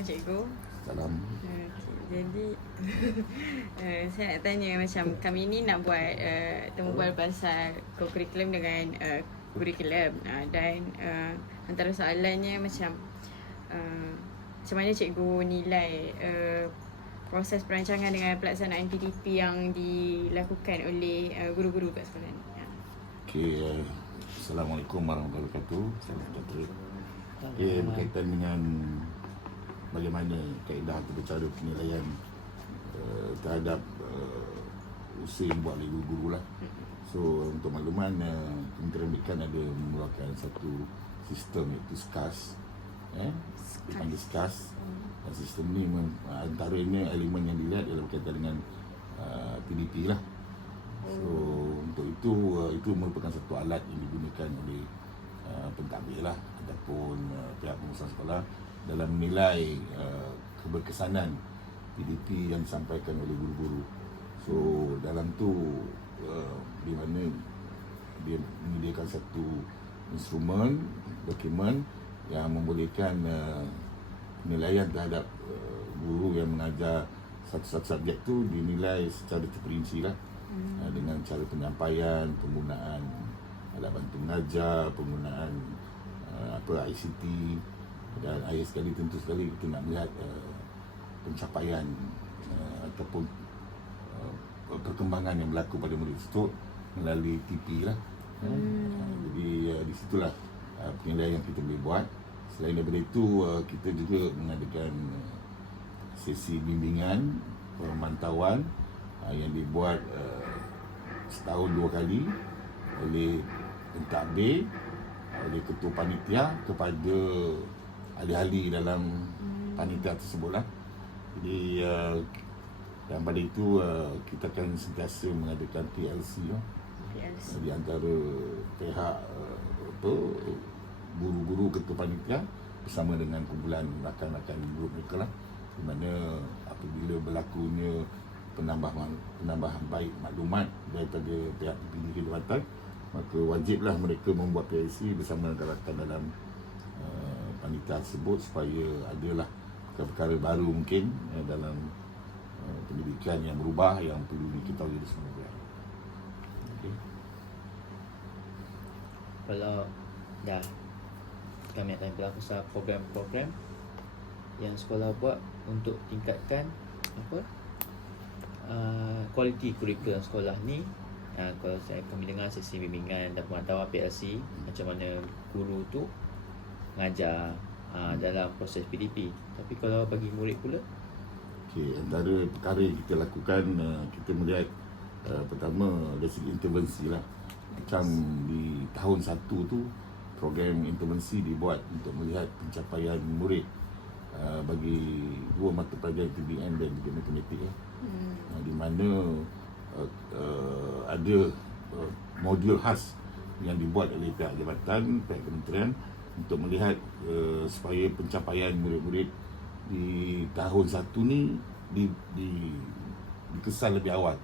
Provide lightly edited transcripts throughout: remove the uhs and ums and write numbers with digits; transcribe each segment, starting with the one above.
Assalamualaikum cikgu. Salam. Jadi saya nak tanya macam kami ni nak buat temu bual pasal co-curriculum dengan kurikulum dan antara soalannya macam mana cikgu nilai proses perancangan dengan pelaksanaan PDP yang dilakukan oleh guru-guru kat sekolah ni. Okey, Assalamualaikum warahmatullahi wabarakatuh. Salam sejahtera. Okey, berkaitan dengan bagaimana kaedah atau cara penilaian terhadap usaha yang buat oleh guru-guru lah. So untuk makluman, Kementerian Pendidikan ada mengeluarkan satu sistem iaitu SCAS. Dipanggil SCAS. Dan sistem ni antaranya elemen yang dilihat adalah berkaitan dengan PDP lah. So untuk itu merupakan satu alat yang digunakan oleh pentadbir lah ataupun pihak pengurusan sekolah dalam menilai keberkesanan PDP yang disampaikan oleh guru-guru. So dalam tu di mana dia menyediakan satu instrumen, dokumen yang membolehkan penilaian terhadap guru yang mengajar satu-satu subjek tu dinilai secara terperinci lah. Dengan cara penyampaian, penggunaan alat bantu mengajar, penggunaan ICT, dan akhir sekali tentu sekali kita nak melihat pencapaian ataupun perkembangan yang berlaku pada murid tersebut melalui TP lah. Jadi di situlah penilaian yang kita boleh buat. Selain daripada itu, kita juga mengadakan sesi bimbingan, pemantauan yang dibuat setahun 2 kali oleh pentadbir, oleh ketua panitia kepada ahli-ahli dalam panitia tersebut lah. Jadi dan pada itu kita akan sentiasa mengadakan PLC lah. Di antara pihak guru-guru ketua panitia bersama dengan kumpulan rakan-rakan guru mereka lah, di mana apabila berlakunya penambahan baik maklumat daripada pihak terpilih jabatan, maka wajiblah mereka membuat PLC bersama rakan-rakan dalam panitia tersebut supaya adalah perkara-perkara baru mungkin dalam pendidikan yang berubah yang perlu diketahui di semua pihak. Okay. Kalau dah kami akan berlaku pasal program-program yang sekolah buat untuk tingkatkan kualiti kurikulum sekolah ni. Kalau kami dengar sesi bimbingan dan pemantauan PLC, macam mana guru tu mengajar dalam proses PDP. Tapi kalau bagi murid pula, okey, antara perkara yang kita lakukan, kita melihat pertama dari segi intervensi lah. Macam di tahun 1 tu program intervensi dibuat untuk melihat pencapaian murid bagi 2 mata pelajaran TBM dan juga matematik lah. Di mana ada modul khas yang dibuat oleh pihak jabatan, pihak kementerian untuk melihat supaya pencapaian murid-murid di tahun 1 ni dikesan lebih awal.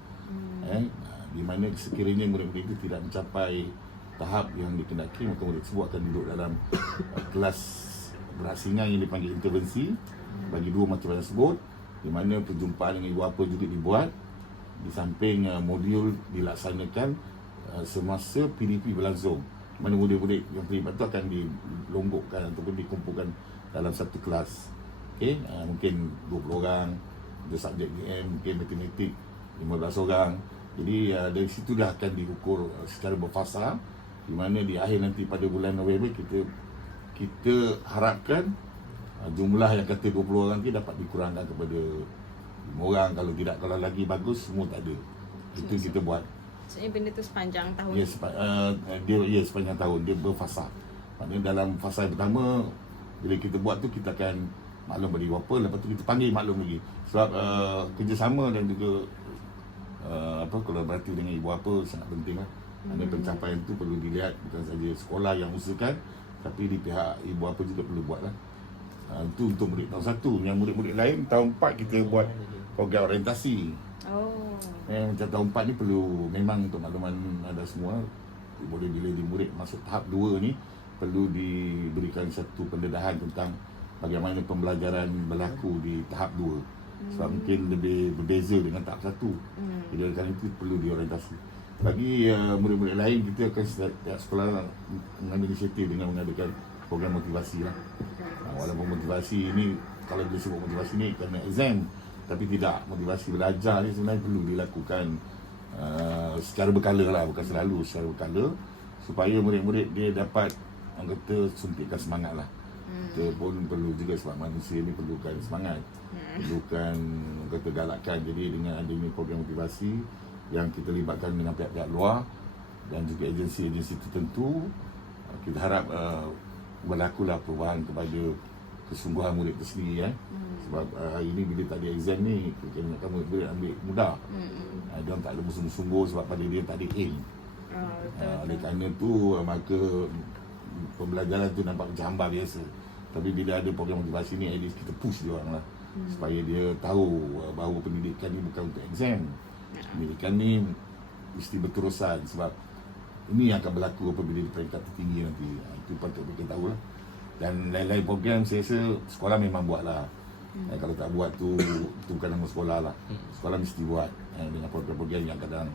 Di mana sekiranya murid-murid itu tidak mencapai tahap yang dikendaki, maka murid tersebut akan duduk dalam kelas berasingan yang dipanggil intervensi bagi 2 mata pelajaran tersebut, di mana perjumpaan dengan ibu bapa juga dibuat di samping modul dilaksanakan semasa PDP berlangsung, di mana murid-murid yang terlibat itu akan dilonggokkan ataupun dikumpulkan dalam satu kelas. Okay? Mungkin 20 orang untuk subjek DM, mungkin matematik 15 orang. Jadi dari situlah akan diukur secara berfasa, di mana di akhir nanti pada bulan November kita harapkan jumlah yang kata 20 orang ni dapat dikurangkan kepada 5 orang. Kalau lagi bagus, semua tak ada. Itu kita buat. Maksudnya benda tu sepanjang tahun? Ya, sepanjang tahun. Dia berfasa. Maknanya dalam fasa yang pertama, bila kita buat tu, kita akan maklum bagi berapa, lepas tu kita panggil maklum lagi. Sebab kerjasama dan juga kolaborasi dengan ibu bapa sangat penting lah. Kerana pencapaian tu perlu dilihat bukan saja sekolah yang usahakan, tapi di pihak ibu bapa juga perlu buat lah. Itu untuk murid tahun 1. Yang murid-murid lain tahun 4 kita buat program orientasi. Macam tahun 4 ni perlu memang untuk makluman anda semua, boleh bila di murid masuk tahap 2 ni perlu diberikan satu pendedahan tentang bagaimana pembelajaran berlaku di tahap 2. Sebab mungkin lebih berbeza dengan tahap 1. Jadi oleh kerana itu perlu diorientasi. Bagi murid-murid lain, kita akan setiap sekolah mengambil inisiatif dengan mengadakan program motivasi lah. Walaupun motivasi ini, kalau disebut motivasi ni kerana exam, tapi tidak, motivasi belajar ni sebenarnya perlu dilakukan secara berkala lah, bukan selalu, secara berkala, supaya murid-murid dia dapat, orang kata, suntikkan semangat lah. Kita pun perlu juga, sebab manusia ni perlukan semangat, perlukan, orang kata, galakan. Jadi dengan adanya program motivasi yang kita libatkan dengan pihak-pihak luar dan juga agensi-agensi tertentu, kita harap berlakulah perubahan kepada kesungguhan murid itu sendiri. Sebab hari ini bila tak ada exam ni, kita nak murid ambil mudah. Dia tak ada bersungguh-sungguh sebab pada dia tak ada aim. Oleh kerana tu, maka pembelajaran tu nampak macam hamba biasa. Tapi bila ada program motivasi ni, at least kita push dia orang lah, supaya dia tahu bahawa pendidikan ni bukan untuk exam. Pendidikan ni mesti berterusan, sebab ini yang akan berlaku apabila di peringkat tertinggi nanti. Itu patut kita tahu lah. Dan lain-lain program saya rasa sekolah memang buat lah. Kalau tak buat tu bukan nama sekolah lah. Sekolah mesti buat dengan program-program yang kadang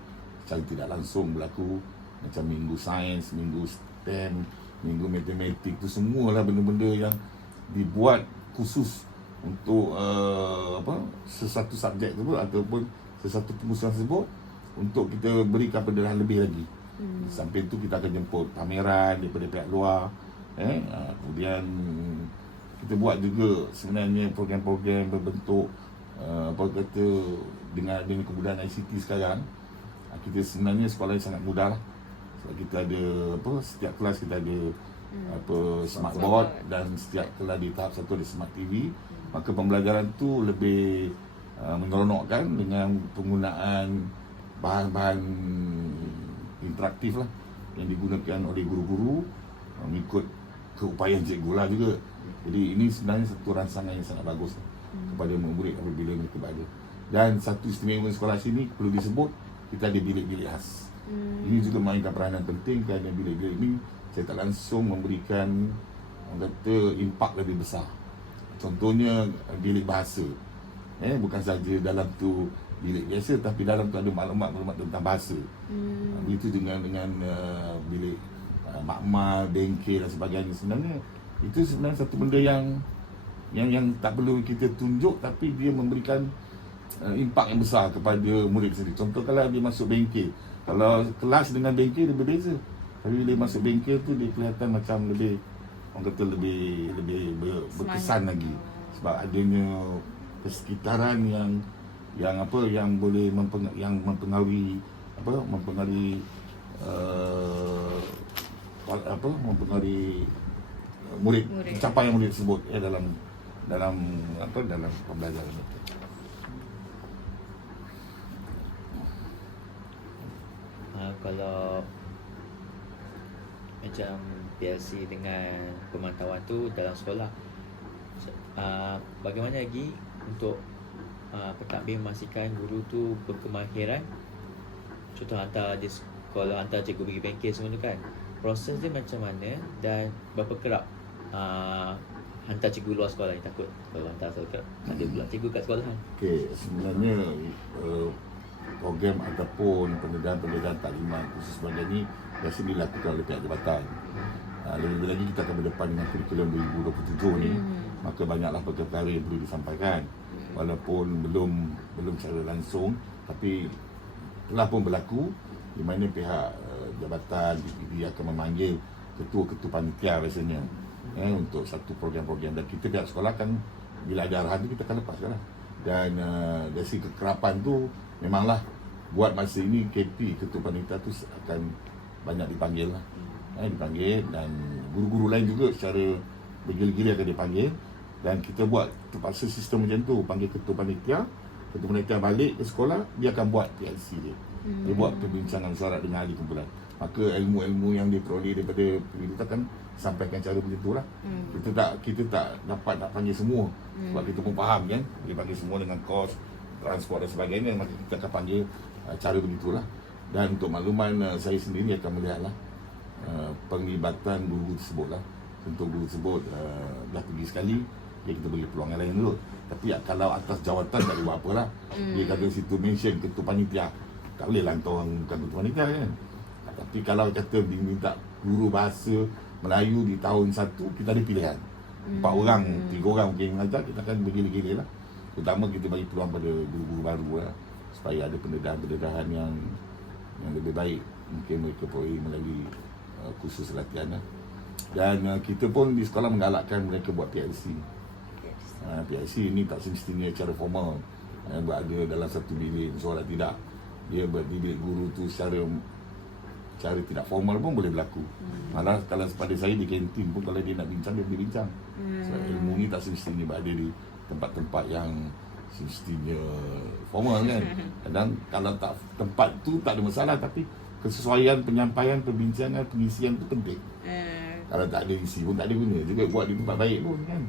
secara tidak langsung berlaku. Macam minggu sains, minggu STEM, minggu matematik, tu semualah benda-benda yang dibuat khusus untuk sesuatu subjek tersebut ataupun sesuatu pengurusan tersebut, untuk kita berikan pendedahan lebih lagi. Sampai tu kita akan jemput pameran daripada pihak luar. Kemudian kita buat juga sebenarnya program-program berbentuk dengan kemudahan ICT sekarang. Kita sebenarnya sekolah yang sangat mudah lah. Sebab kita ada setiap kelas kita ada smart board, dan setiap kelas di tahap 1 ada smart TV. Maka pembelajaran tu lebih menyeronokkan dengan penggunaan bahan-bahan interaktif lah yang digunakan oleh guru-guru mengikut keupayaan cikgu lah juga. Jadi ini sebenarnya satu rancangan yang sangat bagus kepada murid apabila mereka berada. Dan satu istimewa sekolah sini perlu disebut, kita ada bilik-bilik khas. Ini juga mainkan peranan penting, kerana bilik-bilik ini saya tak langsung memberikan, orang kata, impak lebih besar. Contohnya bilik bahasa. Bukan saja dalam tu bilik biasa, tapi dalam tu ada maklumat-maklumat tentang bahasa. Begitu dengan bilik makmal, bengkel dan sebagainya. Sebenarnya itu sebenarnya satu benda yang tak perlu kita tunjuk, tapi dia memberikan impak yang besar kepada murid sendiri. Contoh kalau dia masuk bengkel, kalau kelas dengan bengkel dia berbeza, tapi bila masuk bengkel tu dia kelihatan macam lebih, orang kata, lebih berkesan lagi, sebab adanya persekitaran yang boleh mempengaruhi murid, pencapaian murid tersebut dalam pembelajaran itu. Kalau macam PLC dengan pemantauan tu dalam sekolah, bagaimana lagi untuk pentadbir memastikan guru tu berkemahiran? Contoh hantar di sekolah, hantar cikgu pergi bengkel semua tu kan, proses dia macam mana, dan berapa kerap hantar cikgu luar sekolah ni? Takut kalau hantar sekolah ada pula cikgu kat sekolah kan. Okey, sebenarnya program ataupun pendedahan taklimat khusus sebagai ni biasa dilakukan oleh pihak jabatan. Lebih lagi kita akan berdepan dengan kurikulum 2027 ni, maka banyaklah perkara yang perlu disampaikan. Walaupun belum secara langsung, tapi telah pun berlaku di mana pihak jabatan PPD akan memanggil ketua-ketua panitia biasanya untuk satu program-program, dan kita pihak sekolah kan bila ada arahan tu kita akan lepaskan lah. Dan dari segi kekerapan tu memanglah buat masa ini KP, ketua panitia tu akan banyak dipanggil lah. Dipanggil, dan guru-guru lain juga secara bergila-gila akan dipanggil, dan kita buat terpaksa sistem macam tu, panggil ketua panitia balik ke sekolah, dia akan buat PLC dia. Dia buat perbincangan suara dengan ahli kumpulan. Maka ilmu-ilmu yang diperoleh daripada kita akan sampaikan cara macam tu lah. Kita tak dapat nak panggil semua, sebab kita pun faham kan, dia panggil semua dengan kos, transport dan sebagainya, maka kita akan panggil cara begitulah. Dan untuk makluman, saya sendiri akan melihatlah penglibatan guru tersebut lah. Contoh guru tersebut dah pergi sekali, kita bagi peluang yang lain dulu. Tapi kalau atas jawatan tak boleh buat apa lah. Dia kata situ mention ketua panitia, tak boleh lah hantar orang bukan ketua panitia kan. Tapi kalau kata diminta guru bahasa Melayu di tahun 1, kita ada pilihan. 4 orang, 3 orang mungkin mengajar, kita akan bergila-gila lah. Terutama kita bagi peluang pada guru-guru baru lah, supaya ada pendedahan-pendedahan yang lebih baik. Mungkin mereka peroleh melalui kursus latihan lah. Dan kita pun di sekolah menggalakkan mereka buat PLC. PLC ni tak semestinya cara formal, berada dalam satu bilik soalan, tidak. Dia bilik guru tu secara tidak formal pun boleh berlaku. Malah kalau pada saya di kantin pun, kalau dia nak bincang, dia boleh bincang. Sebab ilmu ni tak semestinya berada di tempat-tempat yang semestinya formal kan. Kadang kalau tak, tempat tu tak ada masalah, tapi kesesuaian penyampaian, perbincangan, pengisian tu penting. Kalau tak ada isi pun tak ada guna juga buat di tempat baik pun kan.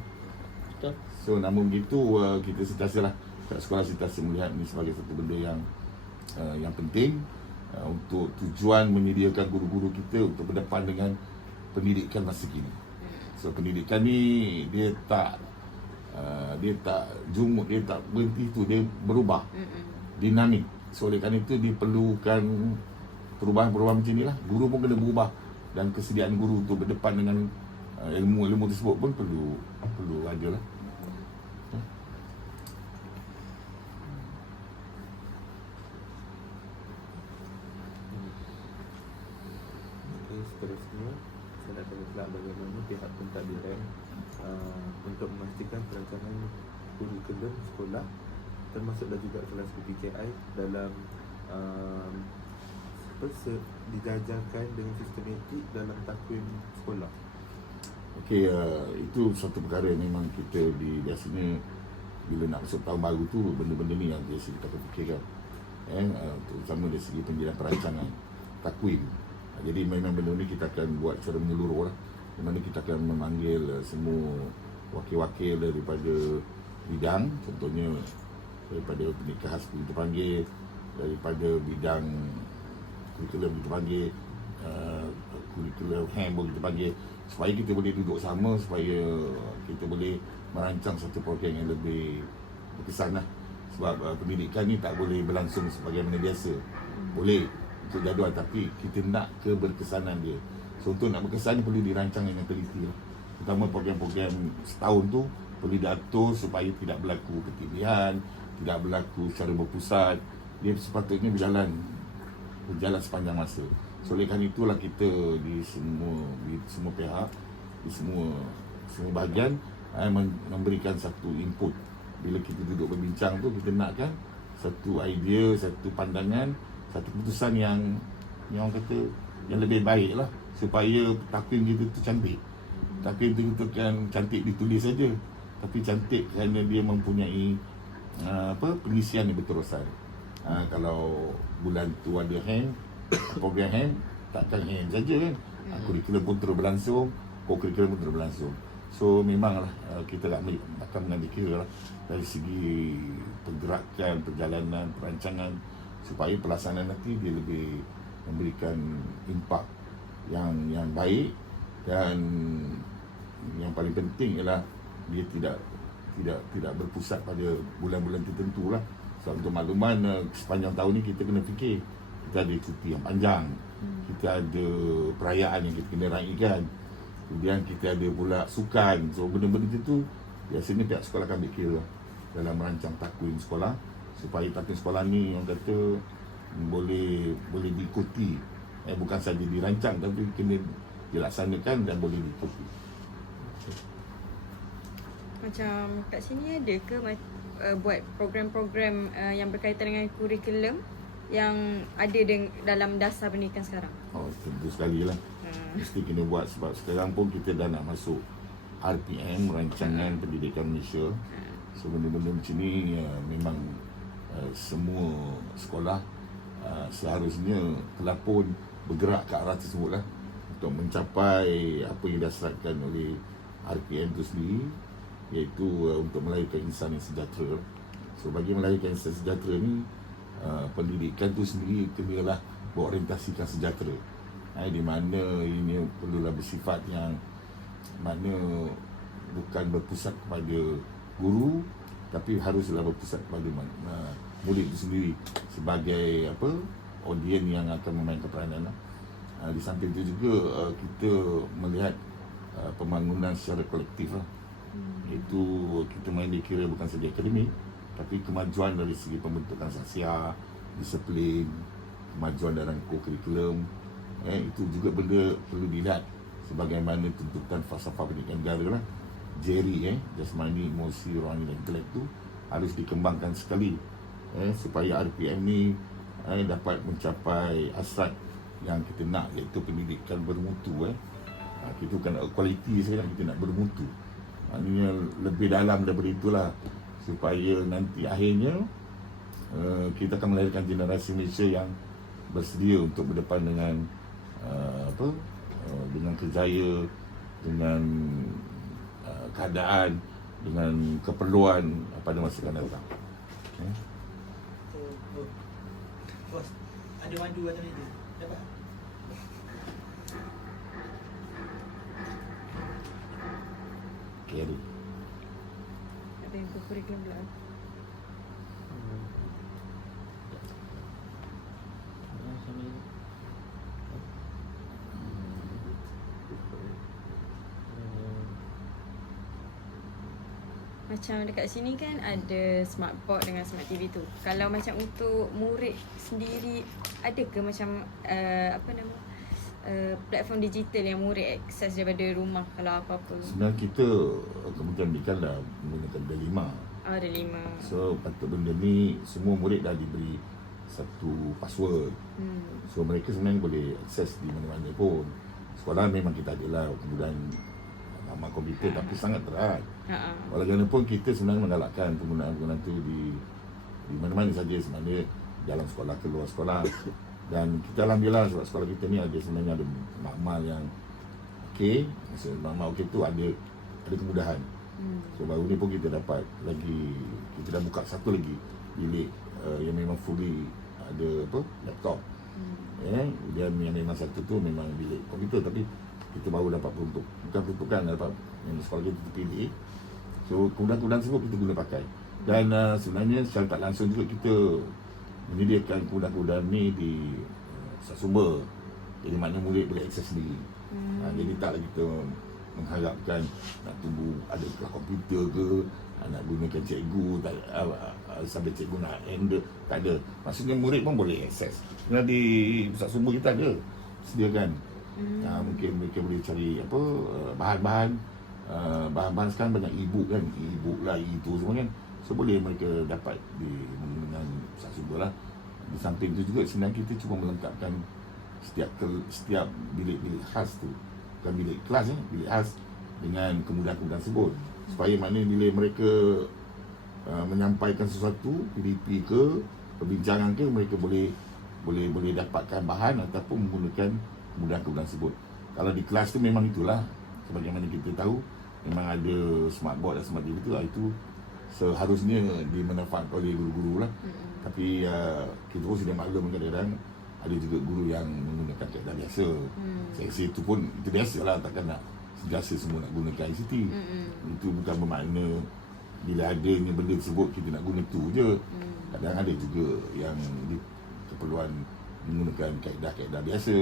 Betul. So namun begitu, kita sentiasalah kat sekolah sentiasa melihat ni sebagai satu benda yang penting, untuk tujuan menyediakan guru-guru kita untuk berdepan dengan pendidikan masa kini. So pendidikan ni dia tak jumut, dia tak berhenti tu, dia berubah, dinamik. So oleh kerana itu diperlukan perubahan-perubahan macam ni lah. Guru pun kena berubah, dan kesediaan guru untuk berdepan dengan ilmu-ilmu tersebut pun perlu ada lah. Seterusnya, saya nak tanya pula bagaimana pihak pentadbiran untuk memastikan perancangan kurikulum sekolah termasuk dan juga kelas PPKI dalam dijajarkan dengan sistematik dalam takwim sekolah. Okey, itu satu perkara yang memang kita biasanya bila nak masuk tahun baru tu, benda-benda ni yang biasa kita fikirkan, terutama dari segi penjelasan perancangan takwim. Jadi memang benda ni kita akan buat secara menyeluruh lah, di mana kita akan memanggil semua wakil-wakil daripada bidang, contohnya daripada pendidikan khas kita panggil, daripada bidang kurikulum kita panggil, kurikulum handbook kita panggil, supaya kita boleh duduk sama, supaya kita boleh merancang satu program yang lebih berkesan lah. Sebab pendidikan ni tak boleh berlangsung sebagaimana biasa. Boleh untuk jadual, tapi kita nak keberkesanan dia. So untuk nak berkesan ni perlu dirancang dengan teliti lah. Terutama program-program setahun tu perlu diatur supaya tidak berlaku ketidakpastian, tidak berlaku secara berpusat. Dia sepatutnya berjalan sepanjang masa. So oleh kerana itulah kita di semua pihak, di semua bahagian memberikan satu input. Bila kita duduk berbincang tu, kita nakkan satu idea, satu pandangan, satu keputusan yang orang kata yang lebih baik lah, supaya takwim kita tu cantik. Takwim tu kan cantik ditulis saja, tapi cantik kerana dia mempunyai pengisian yang berterusan. Kalau bulan tu ada program takkan saja kan. Kurikulum pun terus berlangsung, co-curriculum pun terus berlangsung. So memanglah kita akan mengambil kira lah dari segi pergerakan, perjalanan, perancangan, supaya pelaksanaan nanti dia lebih memberikan impak yang baik, dan yang paling penting ialah dia tidak berpusat pada bulan-bulan tertentu lah. Sebab untuk makluman, sepanjang tahun ni kita kena fikir, kita ada cuti yang panjang, kita ada perayaan yang kita kena raikan, kemudian kita ada pula sukan. So benda-benda itu biasanya pihak sekolah akan ambil kira dalam merancang takwim sekolah, supaya takwim sekolah ni orang kata boleh diikuti, bukan saja dirancang tapi kena dilaksanakan dan boleh diikuti. Macam kat sini ada ke buat program-program yang berkaitan dengan kurikulum yang ada dalam dasar pendidikan sekarang? Oh, tentu sekali lah. Mesti kena buat, sebab sekarang pun kita dah nak masuk RPM, Rancangan Pendidikan Malaysia. So benda-benda macam ni memang semua sekolah seharusnya telah pun bergerak ke arah tersebut lah, untuk mencapai apa yang diasaskan oleh RPM itu sendiri, iaitu untuk melahirkan insan yang sejahtera. So bagi melahirkan insan sejahtera ni, pendidikan tu sendiri kenalah berorientasikan sejahtera, di mana ini perlulah bersifat yang mana bukan berpusat kepada guru, tapi haruslah berpusat kepada murid itu sendiri sebagai audien yang akan memainkan peranan lah. Di samping itu juga kita melihat pembangunan secara kolektif lah. Itu kita main dikira bukan saja akademik, tapi kemajuan dari segi pembentukan sasya, disiplin, kemajuan dalam kurikulum, itu juga benda perlu dilihat sebagaimana tuntutan falsafah pendidikan negara lah. Jerry, jasmani, emosi, rohani dan intelek tu harus dikembangkan sekali, supaya RPM ni dapat mencapai hasrat yang kita nak, iaitu pendidikan bermutu. Kita bukan kualiti saja, kita nak bermutu. Maknanya lebih dalam daripada itulah, supaya nanti akhirnya kita akan melahirkan generasi Malaysia yang bersedia untuk berdepan dengan dengan kerjaya, dengan keadaan, dengan keperluan pada masa akan datang. Bos, ada mandu atas meja. Dapat? Okay, ada. Ada yang kurikulum pula. Macam dekat sini kan ada smart board dengan smart TV tu. Kalau macam untuk murid sendiri, ada ke macam platform digital yang murid akses daripada rumah kalau apa-apa? Sebenarnya kita Kementerian Pendidikan dah menggunakan D5. Ada 5. So patut benda ni semua murid dah diberi satu password. So mereka sebenarnya boleh akses di mana-mana pun. Sekolah memang kita adalah kemudian nama komputer, tapi sangat terhad. Walaupun kita sebenarnya menggalakkan penggunaan tu di mana-mana saja sebenarnya, dalam sekolah ke luar sekolah. Dan kita alhamdulillah sebab sekolah kita ni sebenarnya ada makmal yang okey. Maksud makmal okey tu ada kemudahan. So baru ni pun kita dapat lagi, kita dah buka satu lagi bilik yang memang fully ada laptop. Dan yang memang satu tu memang bilik komputer, tapi kita baru dapat peruntukan dapat yang sekolah kita terpilih. So kemudahan-kemudahan tersebut kita guna pakai. Dan sebenarnya secara tak langsung juga kita menyediakan kemudahan-kemudahan ni di sumber. Jadi maknanya murid boleh akses sendiri. Jadi taklah kita mengharapkan nak tunggu ada kelas komputer ke, nak gunakan cikgu, sampai cikgu nak handle, tak ada. Maksudnya murid pun boleh akses. Sebenarnya di pusat sumber kita ada sediakan. Mungkin mereka boleh cari bahan-bahan. Bahan-bahan sekarang banyak e-book kan, e-book lah, itu semua kan. So boleh mereka dapat dengan pusat sumber lah. Di samping itu juga sebenarnya kita cuba melengkapkan setiap bilik-bilik khas tu, bukan bilik kelas bilik khas dengan kemudahan-kemudahan tersebut, supaya maknanya bila mereka menyampaikan sesuatu, PDP ke, perbincangan ke, mereka boleh dapatkan bahan ataupun menggunakan kemudahan-kemudahan tersebut. Kalau di kelas tu memang itulah, sebagaimana kita tahu memang ada smart board dan smart TV itu seharusnya dimanfaatkan oleh guru-guru lah. Tapi kita pun sudah maklum kadang-kadang ada juga guru yang menggunakan kaedah biasa. Saya rasa itu pun itu biasa lah, takkan nak sentiasa semua nak gunakan ICT. Itu bukan bermakna bila adanya benda tersebut kita nak guna tu je. Kadang ada juga yang keperluan menggunakan kaedah-kaedah biasa,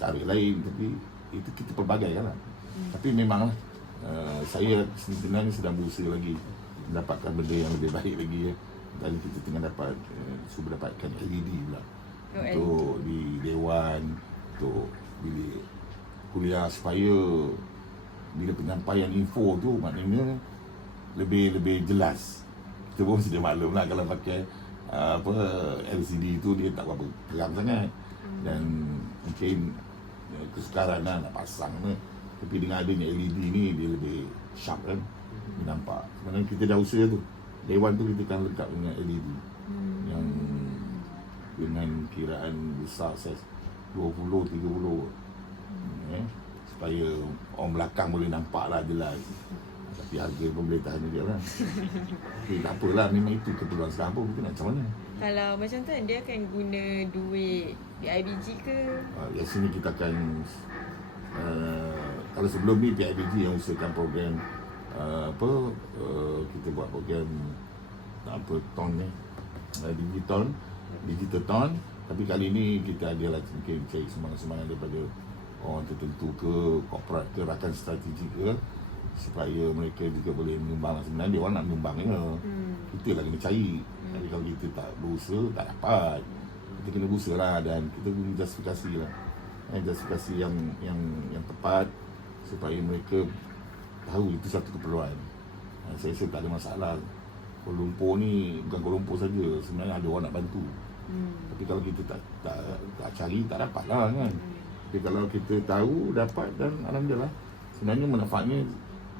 cara lain, tapi itu kita pelbagaikan lah. Tapi memanglah saya sebenarnya sedang berusaha lagi mendapatkan benda yang lebih baik lagi ya. Dan kita tengah cuba dapatkan LED pula untuk di dewan, untuk bilik kuliah, supaya bila penyampaian info tu maknanya lebih jelas. Kita pun sudah maklum lah kalau pakai LCD tu dia tak berapa terang sangat, dan mungkin kesukaran lah nak pasang ni. Tapi dengan adanya LED ni dia lebih sharp kan, dia nampak. Sebenarnya kita dah usaha tu, dewan tu kita akan lengkap dengan LED yang dengan kiraan besar saiz 20-30 supaya orang belakang boleh nampak lah jelas. Tapi harga pun boleh tahan dia kan. Tapi tak apalah, memang itu keperluan sekarang pun, kita nak macam mana. Kalau macam tu dia akan guna duit PIBG ke? Yang sini kita akan kalau sebelum ni PIBG yang usahakan program kita buat program digital ton, tapi kali ni kita adalah mungkin cari semangat-semangat daripada orang tertentu ke, korporat ke, rakan strategi ke, supaya mereka juga boleh menyumbang. Sebenarnya dia orang nak menyumbang je, kita lah kena cari. Tapi kalau kita tak berusaha, tak dapat. Kita kena berusaha lah, dan kita guna justifikasi lah, justifikasi yang tepat supaya mereka tahu itu satu keperluan. Saya rasa tak ada masalah. Kuala Lumpur ni bukan Kuala Lumpur saja, sebenarnya ada orang nak bantu. Tapi kalau kita tak cari, tak dapat lah kan. Tapi kalau kita tahu, dapat, dan alhamdulillah, sebenarnya manfaatnya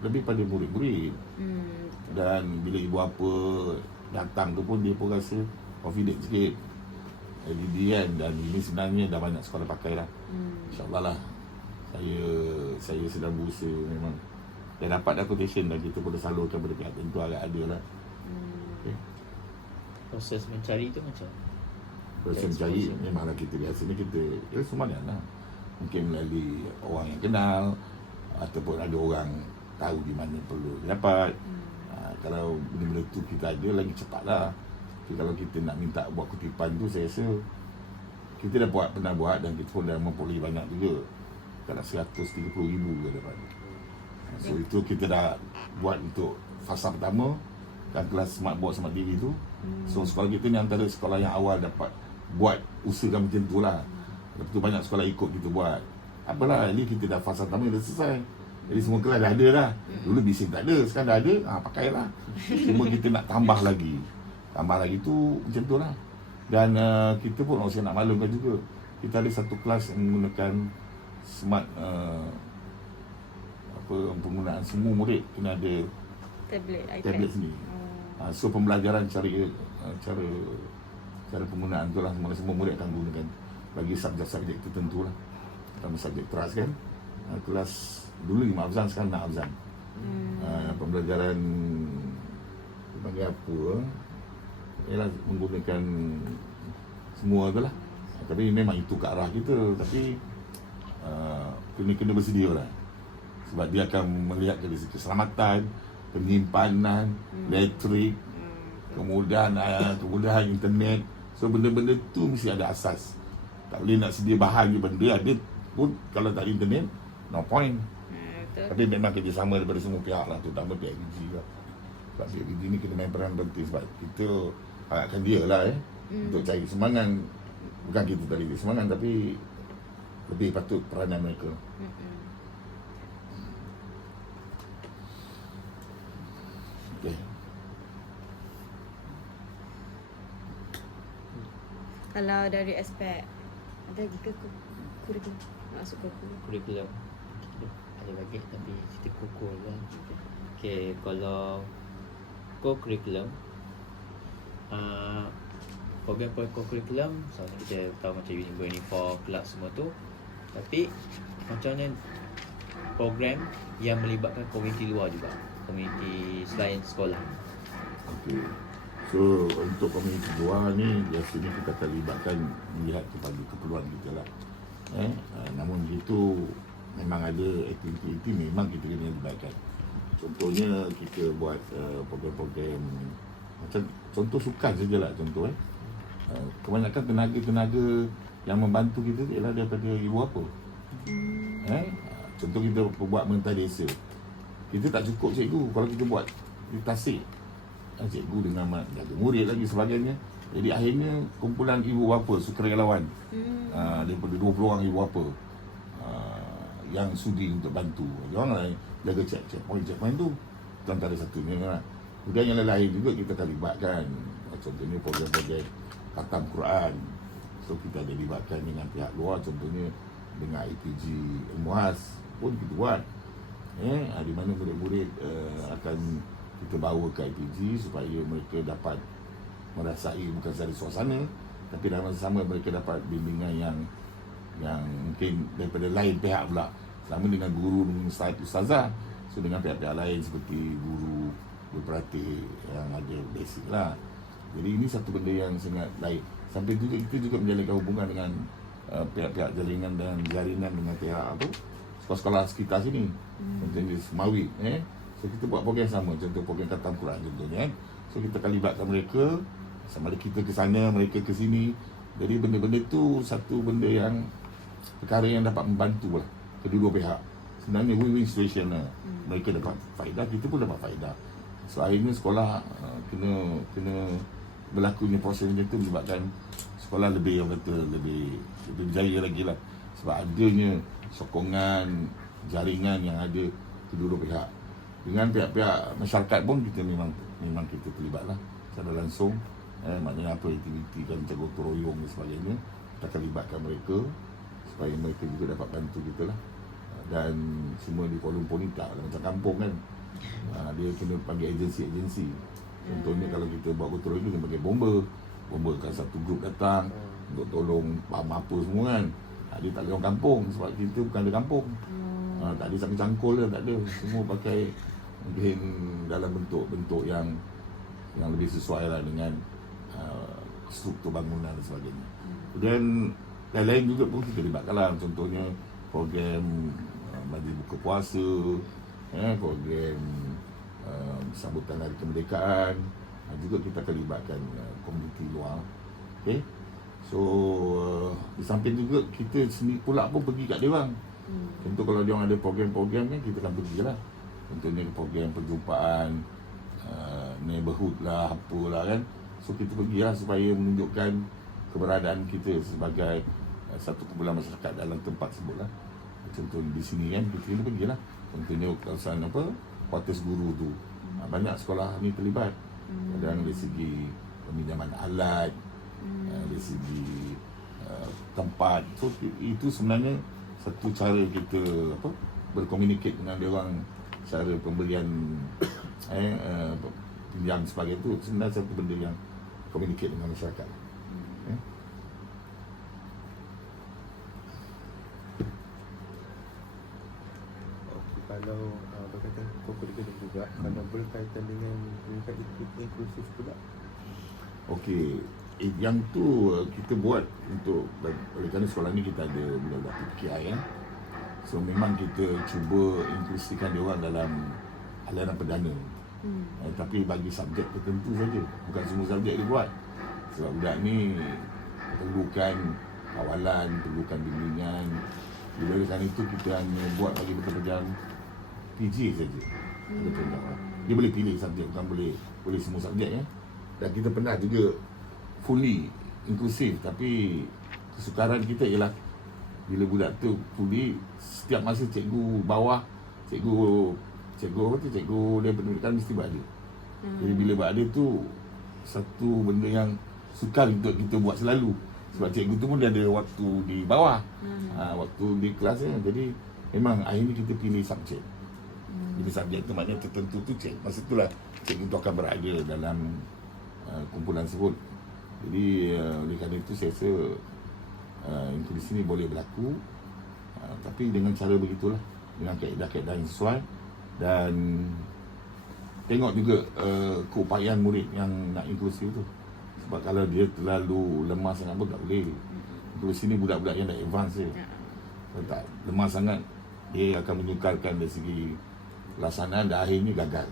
lebih pada murid-murid. Dan bila ibu apa datang tu pun, dia pun rasa confident sikit. Jadi dia kan, dan ini sebenarnya dah banyak sekolah pakai lah. InsyaAllah lah. Saya sedang berusaha memang. Dan dapat dah quotation, dan kita boleh salurkan pada pihak tentu agak ada lah. Okay. Proses mencari tu macam Proses mencari memanglah kita biasanya kita sumbangan lah. Mungkin melalui orang yang kenal, ataupun ada orang tahu di mana perlu dapat. Kalau benda-benda tu kita ada, lagi cepat lah. Tapi kalau kita nak minta buat kutipan tu, saya rasa kita dah pernah buat, dan kita pun dah memperoleh banyak juga. Kalau 130,000 ke dapat. So itu kita dah buat untuk fasa pertama, dan kelas smart board smart diri tu. So sekolah kita ni antara sekolah yang awal dapat buat usaha macam tu lah. Lepas tu banyak sekolah ikut kita buat. Apalah, ni kita dah fasa pertama dah selesai. Jadi semua kelas dah ada dah. Dulu bising tak ada, sekarang dah ada, pakailah. Cuma kita nak tambah lagi. Tambah lagi tu macam tu lah. Dan kita pun saya nak maklumkan juga, kita ada satu kelas yang menggunakan smart penggunaan semua murid kena ada tablet sendiri. So pembelajaran cara penggunaan tu lah, semua murid akan gunakan bagi subjek-subjek tertentu lah. Dalam subjek teras kan, kelas dulu 5 Afzan, sekarang 6 Afzan. Pembelajaran bagi apa, ialah menggunakan semua tu lah. Tapi memang itu ke arah kita. Tapi kena bersedia lah, sebab dia akan melihat dari segi keselamatan, penyimpanan, elektrik, kemudahan internet. So benda-benda tu mesti ada asas. Tak boleh nak sedia bahan je, benda ada pun kalau tak ada internet, no point. Tapi memang kerjasama daripada semua pihak lah, terutama pihak PG lah. Sebab pihak PG ni kena main peran penting, sebab kita harapkan dia lah untuk cari semangat. Bukan kita tadi semangat, tapi lebih patut peranan mereka. Okay. Kalau dari aspek ada lagi ke kurikulum, masuk ke kurikulum ada lagi, tapi cerita kuku kan. Okay, kalau co-curriculum, program co-curriculum, soalnya kita tahu macam uniform, kelab semua tu. Tapi macam mana program yang melibatkan komuniti luar juga, komuniti selain sekolah? Okay. So untuk komuniti luar ni, biasanya kita akan libatkan, melihat kepada keperluan kita lah. Namun begitu, memang ada aktiviti memang kita kena libatkan. Contohnya kita buat program-program macam contoh sukan sajalah contoh. Kebanyakan tenaga-tenaga yang membantu kita ialah daripada ibu apa. Contoh kita buat mental desa, kita tak cukup cikgu. Kalau kita buat di Tasik, cikgu dengan jaga murid lagi sebagainya. Jadi akhirnya kumpulan ibu bapa sukarelawan, daripada 20 orang ibu bapa yang sudi untuk bantu. Dia orang lah jaga checkpoint tu. Itu antara satunya lah. Kemudian yang lain juga kita akan libatkan. Contohnya program-program khatam Quran. So kita ada libatkan dengan pihak luar, contohnya dengan IPG MUAS pun kita buat. Di mana murid-murid akan kita bawa ke IPG supaya mereka dapat merasai bukan sahaja suasana, tapi dalam masa sama mereka dapat bimbingan yang mungkin daripada lain pihak pula, sama dengan guru dengan ustazah. So dengan pihak-pihak lain seperti guru berperatih yang ada basic lah. Jadi ini satu benda yang sangat lain. Sampai juga kita juga menjalinkan hubungan dengan pihak-pihak jaringan dan dengan pihak sekolah-sekolah sekitar sini. Contohnya Semawi, So kita buat program sama, contoh program khatam Quran contohnya kan. So kita akan libatkan mereka, sama ada kita ke sana, mereka ke sini. Jadi benda-benda tu satu benda yang perkara yang dapat membantu lah kedua pihak. Sebenarnya win-win situation lah. Mereka dapat faedah, kita pun dapat faedah. So akhirnya sekolah kena berlakunya proses macam tu menyebabkan sekolah lebih yang kata lebih berjaya lagi lah. Sebab adanya sokongan jaringan yang ada kedua pihak. Dengan pihak-pihak masyarakat pun kita memang kita terlibat lah secara langsung. Maknanya apa aktiviti kan macam gotong royong dan sebagainya, kita akan libatkan mereka supaya mereka juga dapat bantu kita lah. Dan semua di Kuala Lumpur ni tak macam kampung kan. Dia kena panggil agensi-agensi. Contohnya kalau kita buat gotong royong, kita panggil bomba kan satu grup datang untuk tolong faham apa semua kan. Dia tak ada orang kampung sebab kita bukan ada kampung. Tak ada sampai cangkul lah, tak ada. Semua pakai mungkin dalam bentuk-bentuk yang lebih sesuai lah dengan struktur bangunan dan sebagainya. Kemudian lain-lain juga pun kita libatkan lah. Contohnya program majlis buka puasa, program sambutan hari kemerdekaan, juga kita akan libatkan komuniti luar. Okay? So di samping juga kita sendiri pula pun pergi kat dia orang. Contoh kalau dia orang ada program-program kan, kita akan pergi lah. Contohnya program perjumpaan neighborhood lah, apalah kan. So kita pergi lah supaya menunjukkan keberadaan kita sebagai satu kumpulan masyarakat dalam tempat tersebut lah. Contoh di sini kan, kita kena pergi lah. Contohnya kawasan kuartus guru tu, banyak sekolah ni terlibat. Kadang dari segi peminjaman alat, dari segi tempat. So itu sebenarnya satu cara kita berkomunikasi dengan dia orang, cara pemberian pinjam sebagainya tu sebenarnya satu benda yang komunikasi dengan masyarakat. Kalau berkaitan kurikulum juga, kalau berkaitan dengan pendidikan inklusif pula. Okey, yang tu kita buat untuk, oleh kerana sekolah ni kita ada budak-budak PPKI kan. So memang kita cuba inklusikan dia orang dalam aliran perdana. Tapi bagi subjek tertentu saja, bukan semua subjek dia buat. Sebab budak ni perlukan kawalan, perlukan bimbingan. Oleh kerana itu kita hanya buat bagi pelajar PJ saja. Dia boleh pilih subjek, bukan boleh semua subjek ya. Dan kita pernah juga fully inklusif, tapi kesukaran kita ialah bila budak tu fully, setiap masa cikgu bawah, cikgu dia pendidikan mesti buat ada. Jadi bila buat ada tu satu benda yang sukar untuk kita buat selalu. Sebab cikgu tu pun dia ada waktu di bawah, waktu di kelasnya. Jadi memang akhirnya kita pilih subjek. Bila subjek tu maknanya tertentu tu masa itulah cikgu tu akan berada dalam kumpulan tersebut. Jadi oleh kerana itu saya rasa inklusi ni boleh berlaku, tapi dengan cara begitulah, dengan kaedah-kaedah yang sesuai. Dan tengok juga keupayaan murid yang nak inklusi tu. Sebab kalau dia terlalu lemah sangat pun tak boleh. Inklusi ni budak-budak yang dah advance je. Kalau tak lemah sangat, dia akan menyukarkan dari segi pelaksanaan dan akhirnya gagal.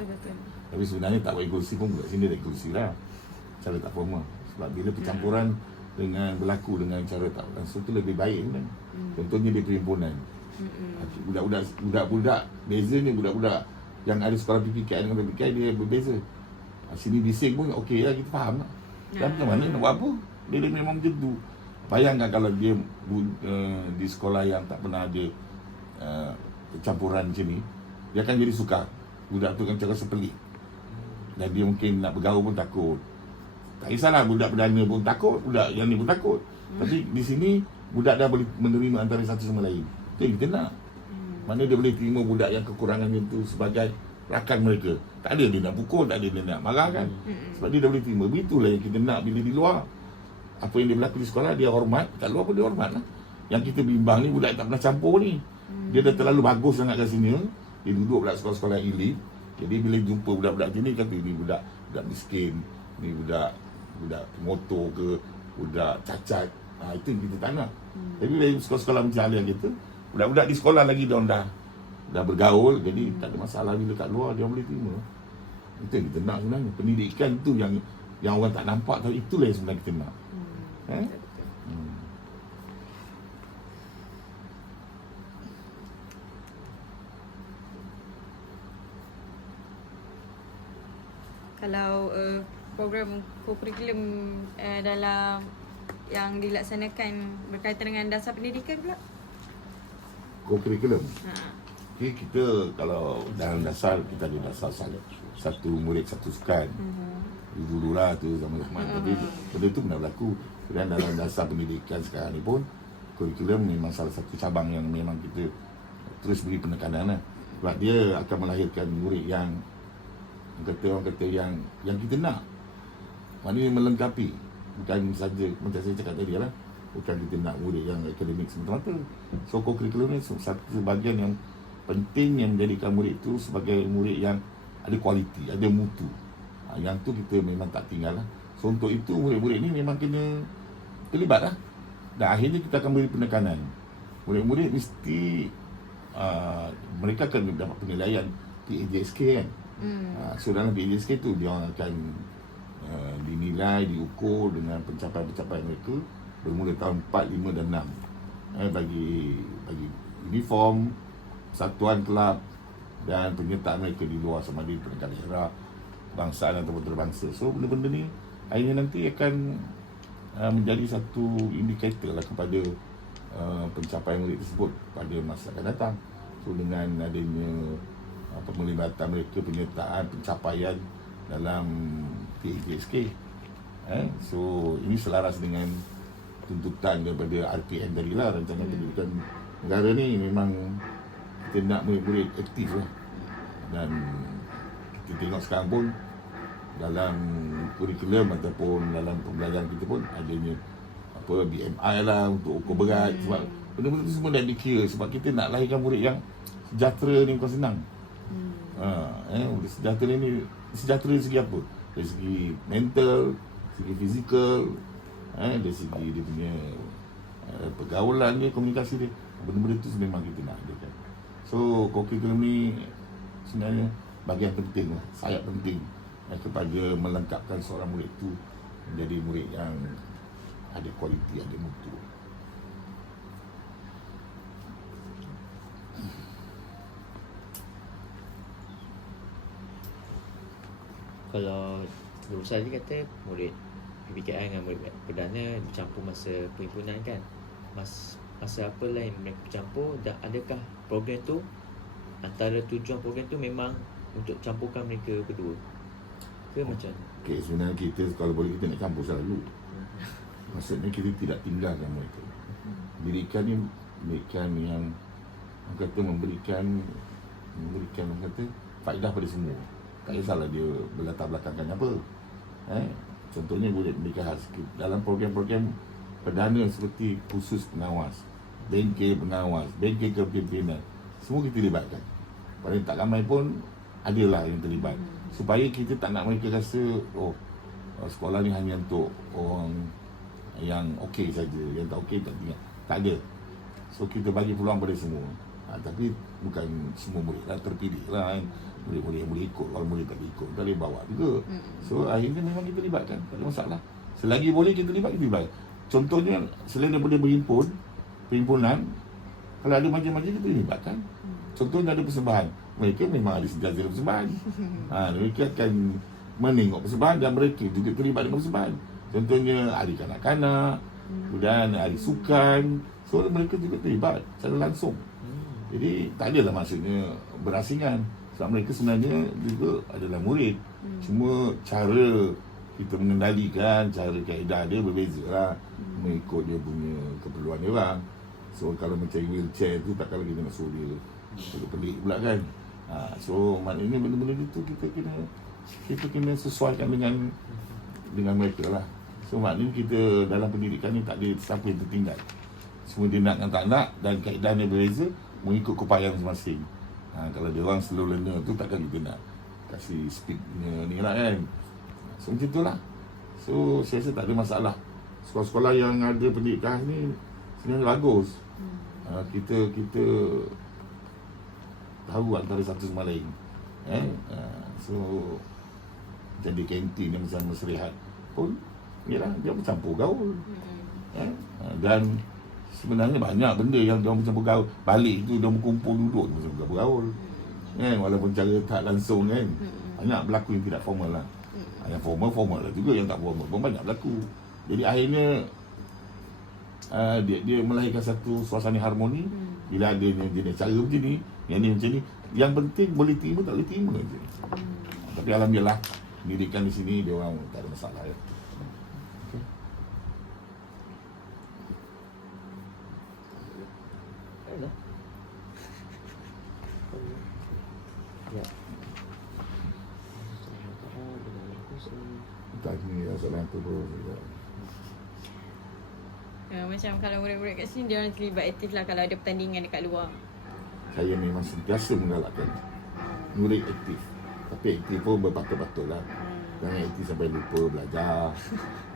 Betul. Tapi sebenarnya tak buat inklusi pun budak sini dah inklusi lah, cara tak formal. Sebab bila percampuran dengan berlaku dengan cara tak langsung tu lebih baik kan. Contohnya dia perhimpunan. Budak-budak bezanya budak-budak yang ada sekolah PPKI dengan PPKI dia berbeza. Sini bising pun okey lah, kita faham lah. Dan macam mana nak buat apa? Dia memang macam tu. Bayangkan kalau dia di sekolah yang tak pernah ada percampuran macam ni, dia akan jadi sukar. Budak tu kan cara sepelik. Dan dia mungkin nak bergaul pun takut. Tak kisahlah budak perdana pun takut, budak yang ni pun takut. Tapi di sini budak dah boleh menerima antara satu sama lain. Itu yang kita nak. Mana dia boleh terima budak yang kekurangan itu sebagai rakan mereka. Tak ada dia nak pukul, tak ada dia nak marah kan. Sebab dia dah boleh terima. Begitulah yang kita nak bila di luar. Apa yang dia berlaku di sekolah dia hormat, kat luar pun dia hormat lah. Yang kita bimbang ni budak tak pernah campur ni. Dia dah terlalu bagus sangat kat sini. Dia duduk pula sekolah-sekolah elit. Jadi bila jumpa budak-budak macam ni, kata ni budak miskin, ni budak motor ke, budak cacat. Itu yang kita tak nak. Tapi bila sekolah-sekolah macam hal yang kita, budak-budak di sekolah lagi dia dah dah bergaul, jadi tak ada masalah bila kat luar dia boleh terima. Itu yang kita nak sebenarnya. Pendidikan tu yang orang tak nampak, tapi itulah yang sebenarnya kita nak. Betul-betul. Kalau program kurikulum dalam yang dilaksanakan berkaitan dengan dasar pendidikan pula? Kurikulum. Ha. Okay, kita kalau dalam dasar, kita ada dasar satu murid satu sukan. Dulu-dululah tu zaman-zaman. Tapi benda tu pernah berlaku. Dan dalam dasar pendidikan sekarang ni pun, kurikulum memang salah satu cabang yang memang kita terus beri penekanan lah. Sebab dia akan melahirkan murid yang orang kata yang kita nak. Maknanya melengkapi. Bukan saja macam saya cakap tadi lah. Bukan kita nak murid yang akademik semata-mata. So kurikulum ni satu bahagian yang penting yang menjadikan murid itu sebagai murid yang ada kualiti, ada mutu. Yang tu kita memang tak tinggal lah. So untuk itu murid-murid ni memang kena terlibat lah. Dan akhirnya kita akan beri penekanan. Murid-murid mesti mereka akan dapat penilaian PAJSK kan. So dalam PAJSK tu dia orang akan dinilai, diukur dengan pencapaian-pencapaian mereka bermula tahun 4, 5 dan 6. Bagi uniform, satuan kelab dan penyertaan mereka di luar sama ada di peringkat daerah, bangsaan atau antarabangsa. So benda-benda ni akhirnya nanti akan menjadi satu indikator lah kepada pencapaian murid tersebut pada masa akan datang. So dengan adanya penglibatan mereka, penyertaan, pencapaian dalam PAJSK, so ini selaras dengan tuntutan daripada RPN tadi lah, Rancangan Pendidikan Negara ni. Memang kita nak murid-murid aktif lah. Dan kita tengok sekarang pun dalam kurikulum ataupun dalam pembelajaran kita pun adanya BMI lah untuk ukur berat. Sebab benda-benda tu semua dah dikira. Sebab kita nak lahirkan murid yang sejahtera ni bukan senang. Sejahtera ni, sejahtera dari segi apa? Dari segi mental, segi fizikal, dari segi dia punya pergaulan dia, komunikasi dia. Benda-benda tu memang kita nak adakan. So kurikulum ni sebenarnya bahagian penting lah, sayap penting kepada melengkapkan seorang murid tu menjadi murid yang ada kualiti, ada mutu. Kalau guru saya ni kata murid PPKI dengan murid perdana bercampur masa perhimpunan kan. Masa apa lain mereka bercampur, dan adakah program tu, antara tujuan program tu memang untuk campurkan mereka berdua ke macam? Okay, sebenarnya kita kalau boleh kita nak campur selalu. Maksudnya kita tidak tinggalkan mereka. Pendidikan ni pendidikan yang orang kata memberikan orang kata faedah pada semua. Tak kisahlah dia berlatar belakangkan apa. Contohnya boleh pendidikan dalam program-program perdana seperti khusus pengawas, bengkel pengawas, bengkel kepimpinan, semua kita libatkan. Paling tak ramai pun adalah yang terlibat. Supaya kita tak nak mereka rasa sekolah ni hanya untuk orang yang okey saja, yang tak okey tak tinggal. Tak ada. So kita bagi peluang pada semua. Tapi bukan semua murid lah, terpilih lah kan. Murid-murid yang boleh ikut, kalau murid tak boleh ikut, tak boleh bawa juga. So akhirnya memang kita libatkan, tak ada masalah. Selagi boleh kita libat, kita libat. Contohnya selain daripada perhimpunan, kalau ada majlis-majlis kita libatkan. Contohnya ada persembahan, mereka memang ada sentiasa persembahan. Mereka akan menengok persembahan dan mereka juga terlibat dengan persembahan. Contohnya hari kanak-kanak, dan hari sukan. So mereka juga terlibat secara langsung. Jadi tak adalah maksudnya berasingan. Sebab mereka sebenarnya juga adalah murid. Cuma cara kita mengendalikan, cara kaedah dia berbeza lah, mengikut dia punya keperluan dia orang. So kalau macam wheelchair tu, takkanlah kita nak suruh dia pelik pula kan. So maknanya benda-benda itu kita kena sesuaikan dengan mereka lah. So maknanya kita dalam pendidikan ni tak ada siapa yang tertinggal. Semua dia nak dan tak nak, dan kaedah dia berbeza mengikut keupayaan masing-masing. Kalau dia orang slow learner tu, takkan kita nak kasih speednya ni lah kan. So macam tu lah. So saya rasa tak ada masalah. Sekolah-sekolah yang ada pendidikan ni sebenarnya bagus. Kita tahu antara satu sama lain. So jadi kantin yang bersama Serihat pun yalah dia bercampur gaul. Dan sebenarnya banyak benda yang dia bercampur gaul. Balik tu dia berkumpul duduk bercampur gaul. Walaupun cara tak langsung kan. Banyak berlaku yang tidak formal lah. Yang formal lah juga, yang tak formal pun banyak berlaku. Jadi akhirnya dia melahirkan satu suasana harmoni. Bila ada jenis cara macam ni, yang ni macam ni, yang penting boleh terima tak boleh terima je. Tapi alhamdulillah pendidikan di sini dia orang tak ada masalah ya. Ya. Tanya soalan tu pun Macam kalau murid-murid kat sini, dia orang terlibat aktif lah kalau ada pertandingan dekat luar. saya memang sentiasa menggalakkan murid aktif. Tapi aktif pun berpatut-patut lah. Jangan aktif sampai lupa belajar.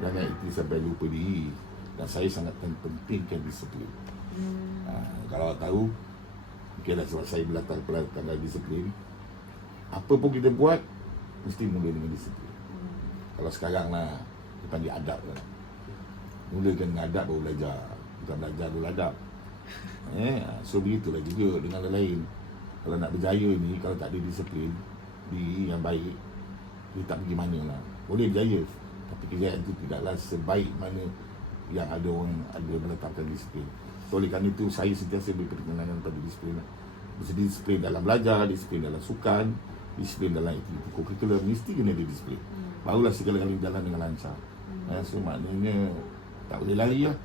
Jangan aktif sampai lupa diri. Dan saya sangat pentingkan disiplin. Kalau tahu, mungkin sebab saya berlatar tanggal disiplin. Apa pun kita buat, mesti mula dengan disiplin. Kalau sekarang lah, kita panggil adab lah. Mulakan dengan adab baru belajar. Bukan belajar dulu adab. So begitulah juga dengan lain-lain. Kalau nak berjaya ni, kalau tak ada disiplin diri yang baik, dia tak pergi mana lah. Boleh berjaya, tapi kejayaan itu tidaklah sebaik mana yang ada orang ada meletakkan disiplin. So oleh kerana itu, saya sentiasa beri perkenalan pada disiplin. Disiplin dalam belajar, disiplin dalam sukan, disiplin dalam aktiviti kurikulum, mesti kena ada disiplin. Barulah segala-galanya jalan dengan lancar. So maknanya tak boleh lari lah.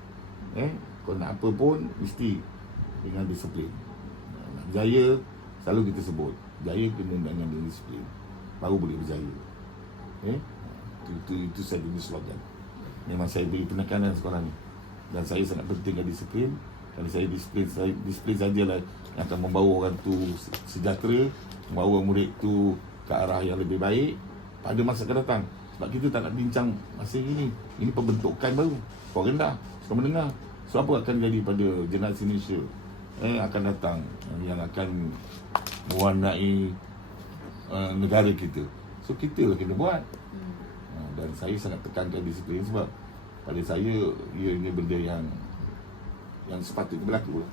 Kalau nak apa pun mesti dengan disiplin. Nak berjaya, selalu kita sebut berjaya kena dengan disiplin, baru boleh berjaya. Itu saya punya slogan. Memang saya beri penekanan sekolah ni. Dan saya sangat pentingkan disiplin. Kerana saya disiplin sajalah yang akan membawa orang tu sejahtera, membawa murid tu ke arah yang lebih baik pada masa akan datang. Sebab kita tak nak bincang masa ini. Ini pembentukan baru. Sekolah rendah, sekolah menengah. So apa akan jadi pada generasi Malaysia akan datang yang akan mewarnai negara kita. So kita lah kena buat. Dan saya sangat tekankan disiplin sebab pada saya ianya benda yang sepatutnya berlaku.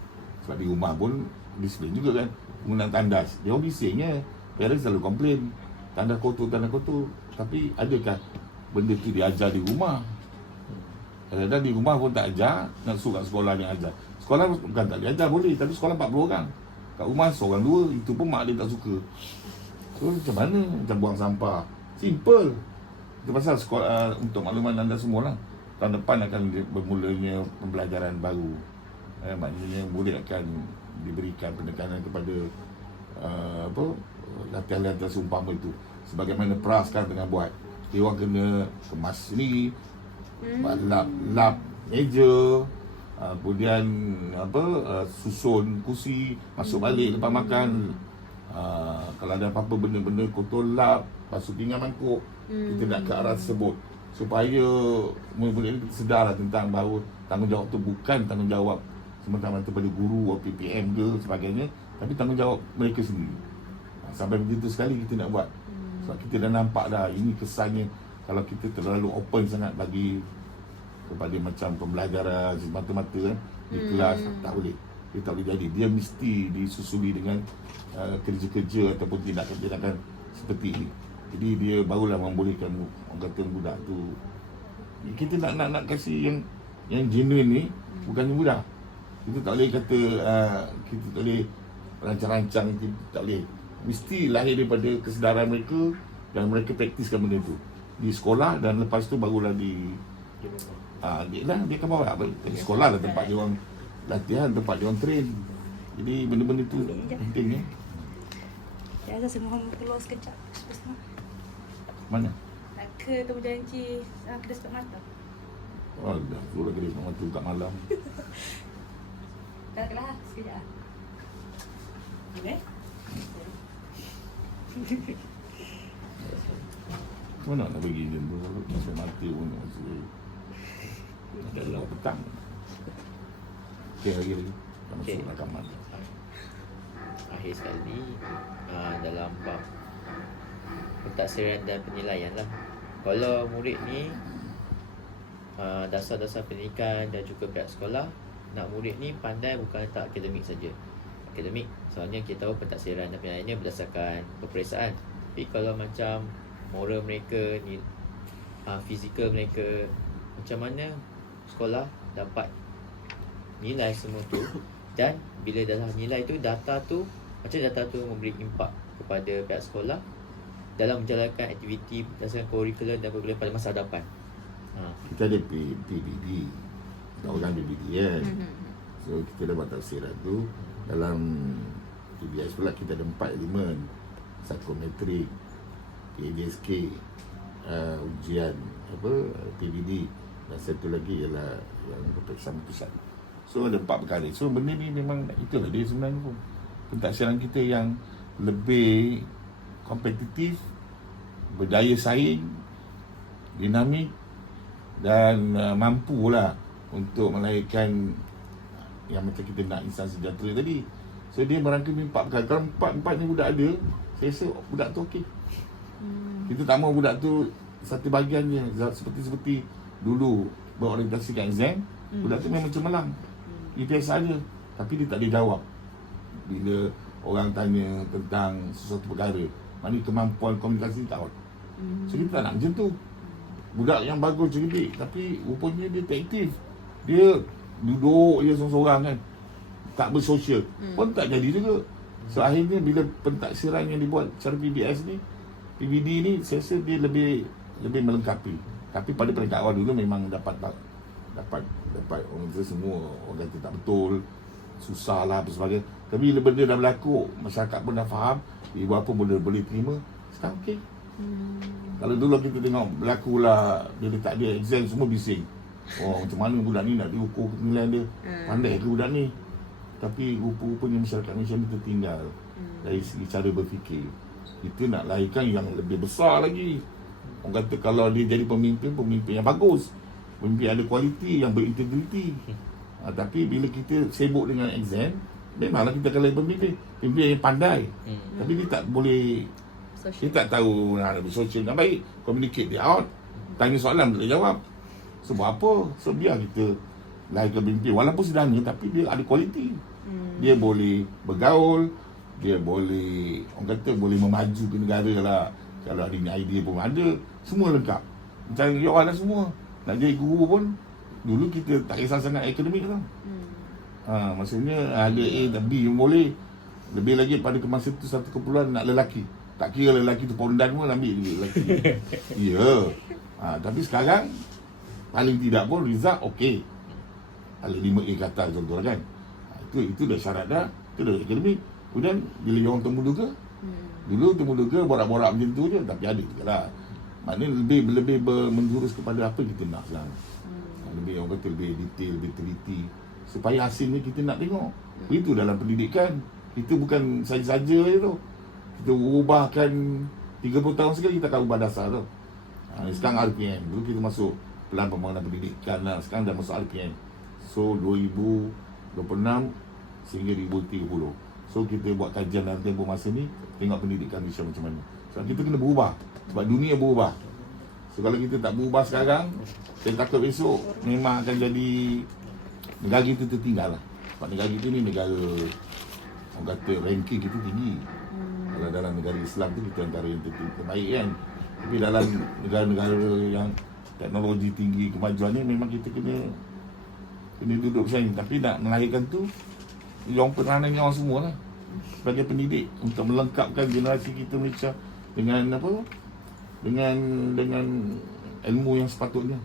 Sebab di rumah pun disiplin juga kan. Penggunaan tandas, dia orang bisingnya. Parents selalu komplain tandas kotor. Tapi adakah benda tu diajar di rumah? Kadang-kadang di rumah pun tak ajar, nak suruh kat sekolah yang ajar. Sekolah bukan tak diajar boleh, tapi sekolah 40 orang. Kat rumah seorang dua, itu pun mak dia tak suka. So macam mana? Macam buang sampah. Simple. Itu pasal sekolah, untuk makluman anda semua lah, tahun depan akan bermulanya pembelajaran baru. Maknanya murid akan diberikan penekanan kepada latihan-latihan seumpama itu. Sebagaimana PRA sekarang tengah buat. Dia orang kena kemas sendiri, lap meja, kemudian susun kursi, masuk balik lepas makan. Kalau ada apa-apa benda-benda kotor, lap, basuh pinggan mangkuk. Kita nak ke arah tersebut supaya murid-murid ini sedarlah tentang bahawa tanggungjawab tu bukan tanggungjawab semata-mata pada guru atau PPM ke sebagainya, tapi tanggungjawab mereka sendiri. Sampai begitu sekali kita nak buat. Sebab kita dah nampak dah ini kesannya kalau kita terlalu open sangat bagi kepada macam pembelajaran semata-mata kan di kelas, tak boleh. Dia tak boleh jadi. Dia mesti disusuli dengan kerja-kerja ataupun tindakan-tindakan seperti ini. Jadi dia barulah membolehkan orang kata budak tu. Kita nak kasih yang genuine ni bukannya mudah. Kita tak boleh kata kita tak boleh rancang-rancang, kita tak boleh. Mesti lahir daripada kesedaran mereka dan mereka praktiskan benda tu di sekolah, dan lepas tu barulah dia akan bawa di sekolah lah tempat dia orang latihan, tempat dia orang train. Jadi benda-benda tu penting ya. Ya, saya semua keluar sekejap. Mana? Nak ke temu janji kedai sepak mata. Oh, dah suruh kedai sepak mata kat malam. Kelah sekejap. Okay? Mana nak pergi macam tu? Masa mati pun masih ada lah petang. Okey lagi. Tak masuk rakaman. akhir sekali dalam bab pentaksiran dan penilaian lah. Kalau murid ni dasar-dasar pendidikan dan juga pihak sekolah nak murid ni pandai bukan tak akademik saja. Akademik soalnya kita tahu pentaksiran dan penilaiannya berdasarkan peperiksaan. Tapi kalau macam moral mereka ni, fizikal mereka, macam mana sekolah dapat nilai semua tu, dan bila dah nilai tu, data tu, macam data tu memberi impak kepada pihak sekolah dalam menjalankan aktiviti berdasarkan kurikulum dan kurikulum pada masa hadapan. Kita ada PBD, orang PBD kan. So kita dah buat tafsiran tu. Dalam PBS pula kita ada 4 elemen: psikometrik, PDSK, ujian PBD, dan satu lagi ialah yang peperiksaan pusat. So ada 4 perkara. So benda ni memang itulah dia sebenarnya pun. Pentaksiran kita yang lebih kompetitif, berdaya saing, dinamik dan mampulah untuk melahirkan yang macam kita nak insan sejahtera tadi. So dia merangkumi 4 perkara. Kalau 4 ni budak ada, saya rasa budak tu okey. Kita tak mahu budak tu satu bahagian je, seperti dulu berorientasikan exam, budak tu memang cemerlang. Dia biasa aja, tapi dia tak ada jawab bila orang tanya tentang sesuatu perkara. Maknanya kemampuan komunikasi tak ada. So kita tak nak macam tu. Budak yang bagus cerdik tapi rupanya dia tak aktif. Dia duduk je seorang-seorang kan, tak bersosial, pun tak jadi juga. So akhirnya bila pentaksiran yang dibuat secara PBS ni, PBD ni, saya rasa dia lebih melengkapi. Tapi pada peringkat awal dulu memang dapat orang kata semua orang kata tak betul, susah lah apa sebagainya. Tapi bila benda dah berlaku, masyarakat pun dah faham, ibu apa boleh terima. Sekarang okey. Kalau dulu kita tengok berlaku lah, bila tak ada exam semua bising. Oh, macam mana budak ni nak diukur nilai dia, pandai ke budak ni. Tapi rupa-rupanya masyarakat Malaysia ni tertinggal dari segi cara berfikir. Kita nak lahirkan yang lebih besar lagi. Orang kata kalau dia jadi pemimpin yang bagus, pemimpin ada kualiti, yang berintegriti. Tapi bila kita sibuk dengan exam, memanglah kita akan lahir pemimpin yang pandai. Tapi dia tak boleh, dia tak tahu nak bersosial dengan baik, communicate dia out, tanya soalan boleh jawab. Sebab apa? So biar kita lahirkan pemimpin walaupun sederhana tapi dia ada kualiti. Dia boleh bergaul, dia boleh, orang kata boleh memaju ke negara lah. Kalau ada idea pun ada, semua lengkap. Macam you all lah semua. Nak jadi guru pun, dulu kita tak kisah sangat akademik tau. Maksudnya ada A dan B pun boleh. Lebih lagi pada masa tu satu kumpulan nak lelaki. Tak kira lelaki tu pondan pun ambil juga lelaki. Ya. Tapi sekarang paling tidak pun result okey. Ada 5A ke atas contoh kan. Itu dah syarat dah. Itu dah akademik. Kemudian bila orang temuduga, dulu temuduga borak-borak macam tu je, tapi ada juga lah. Maknanya lebih menjurus kepada apa yang kita nak sekarang. Lebih orang kata lebih detail, lebih teliti, supaya hasilnya kita nak tengok. Itu dalam pendidikan. Kita bukan saja-saja je tu. Kita ubahkan 30 tahun sekali kita akan ubah dasar tu. Sekarang RPM. Dulu kita masuk Pelan Pembangunan Pendidikan lah. Sekarang dah masuk RPM. So 2026 sehingga 2030. So kita buat kajian dalam tempoh masa ni, tengok pendidikan Malaysia macam mana. Sebab kita kena berubah. Sebab dunia berubah. So kalau kita tak berubah sekarang, saya takut besok memang akan jadi negara kita tertinggal lah. Sebab negara kita ni negara, orang kata ranking kita tinggi. Kalau dalam negara Islam tu kita antara yang terbaik kan. Tapi dalam negara-negara yang teknologi tinggi, kemajuan ni memang kita kena duduk saing. Tapi nak melahirkan tu, yang peranan orang semua lah sebagai pendidik untuk melengkapkan generasi kita Malaysia dengan apa, dengan ilmu yang sepatutnya.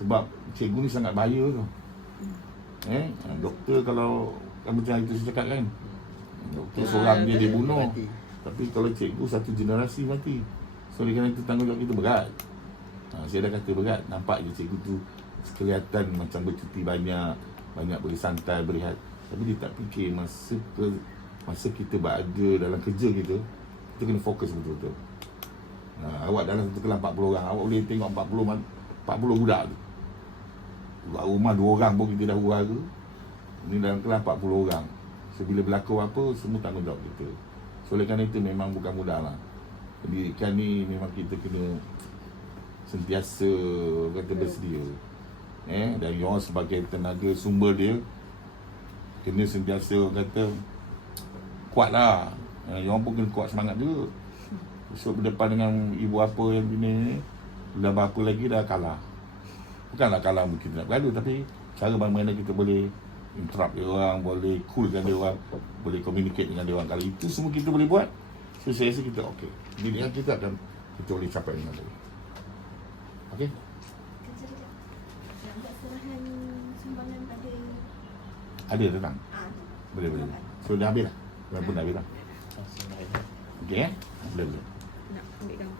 Sebab cikgu ni sangat bahaya tu. Doktor kalau macam itu saya cakap kan, doktor seorang dia bunuh, tapi kalau cikgu satu generasi mati. So kerana itu tanggungjawab kita berat. Saya dah kata berat. Nampak je cikgu tu kelihatan macam bercuti banyak boleh santai, berehat. Tapi dia tak fikir masa kita berada dalam kerja kita kena fokus betul-betul. Awak dalam satu kelas 40 orang, awak boleh tengok 40 budak tu. Kat rumah 2 orang pun kita dah hura ke. Ini dalam kelas 40 orang. So bila berlaku apa, semua tanggungjawab kita. So oleh kerana itu memang bukan mudah lah. Pendidikan ni memang kita kena sentiasa kata bersedia. Dan orang sebagai tenaga sumber dia kena sentiasa kata kuat lah. Orang pun kena kuat semangat juga. So berdepan dengan ibu apa yang bini ni, dah berapa lagi dah kalah. Bukanlah kalah mungkin nak bergaduh, tapi cara bagaimana kita boleh interrupt dia orang, boleh coolkan dia orang, boleh communicate dengan dia orang. Kalau itu semua kita boleh buat, so saya rasa kita okey. Pendidikan kita akan kita boleh capai dengan baik. Okey? Nak buat serahan sumbangan pada Ada datang. Boleh. So dah habis lah. Dah pun dah habis lah. Okey boleh. Nak ambil gambar.